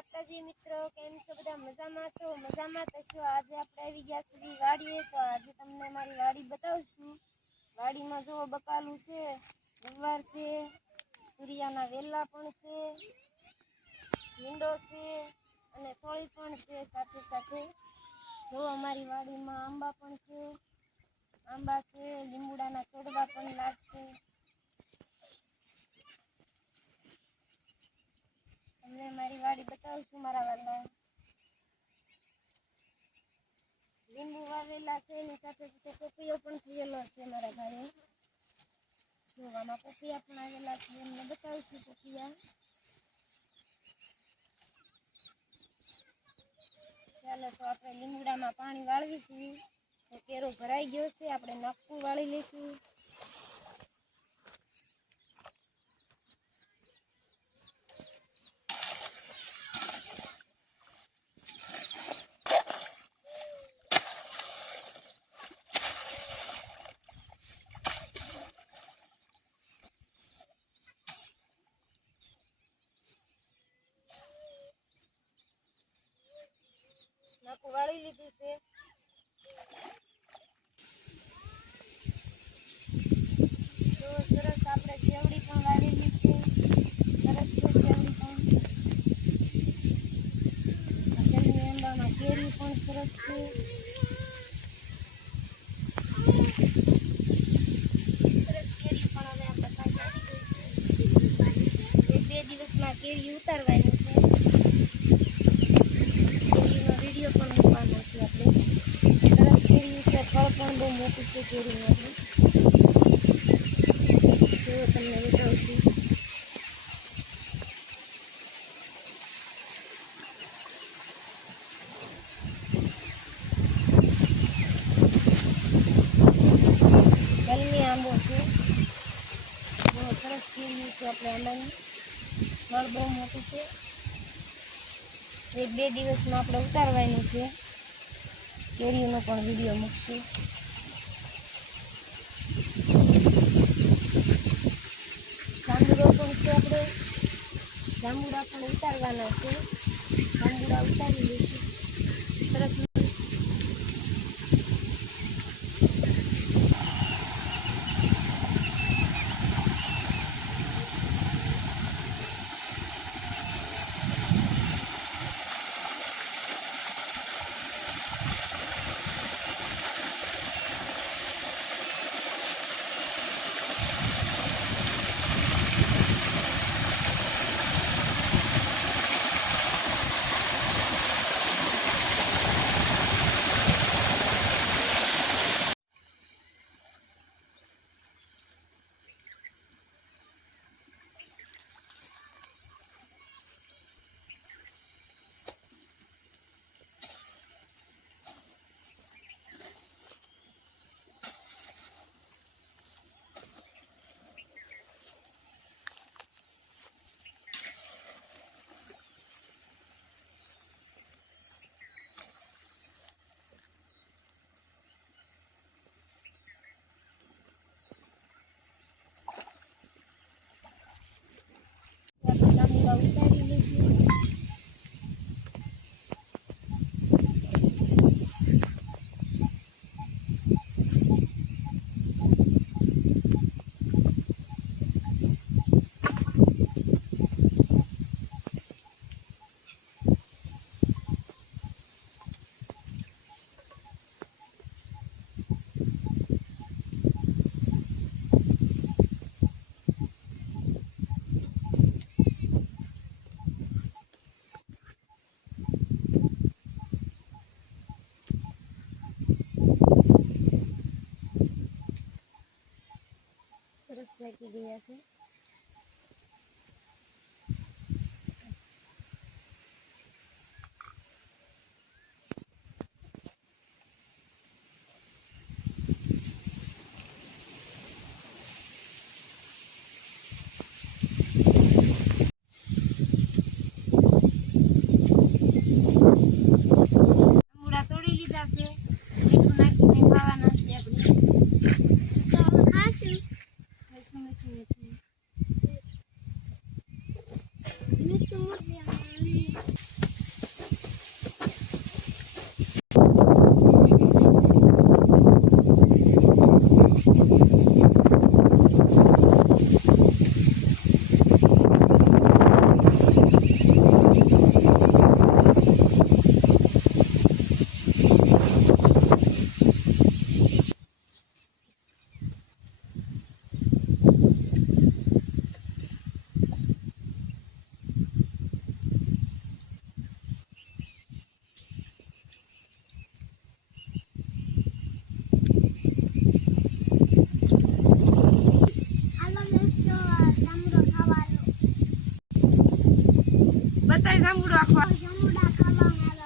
માતાજી મિત્રો, કેમ છો બધા? મજામાં તો મજામાં થશો। આજે આપણે આવી ગયા છીએ વાડીએ, તો આજે તમને મારી વાડી બતાવશું। વાડીમાં જો બકાલું છે, ગુવાર છે, તુરિયાના વેલા પણ છે, ભીંડો છે અને સોળી પણ છે। સાથે સાથે જો અમારી વાડીમાં આંબા પણ છે, લીમડાના છોડવા પણ લાગશે। તમને મારી વાડી બતાવશું। મારા વાલા લીંબુ વાવેલા છે, એની સાથે સાથે પપૈયો પણ થયેલો છે મારા ભાઈએ। જોવામાં પપૈયા પણ આવેલા છે, એમને બતાવશું પપૈયા। ચાલો તો આપણે લીમડામાં પાણી વાળવીશું, તો કેરો ભરાઈ ગયો છે, આપણે નાખવું વાળી લઈશું। નાખું વાળી લીધું છે। તો સરસ આપણે શેવડી પણ વાવેલી છે, સરસ છે શેવડી પણ। આપેલની આંબામાં કેરી પણ સરસ છે। સરસ કેરી પણ હવે આપણે પાસે આવી ગઈ છે। 1-2 દિવસમાં કેરી ઉતારવાની છે, કેરીનો વિડીયો પણ મૂકવાનો છે આપણે। સરસ કેરી છે, ફળ પણ બહુ મોટું છે કેરીનું આપણે। જો તમને બતાવશું। કલમી આંબો છે, બહુ સરસ કેરી છે આપણે આંબાની, ફળ બહુ મોટું છે। 1-2 દિવસમાં આપણે ઉતારવાનું છે, કેરીનો પણ વિડીયો મૂકશું। જાંબુડો પણ છે, આપણે જાંબુડા પણ ઉતારવાના છે, જાંબુડા ઉતારી લઈશું। સરસ જાંબુડા ઉતારી લઈશું। સરસ લાગી ગયા છે। જાંબુડા તોડી લીધા છે, મીઠું નાખીને ખાવાના છે આપણે। તો ખાશું મીઠું મીઠું। જમવું રાખવા જમુડા ખાવા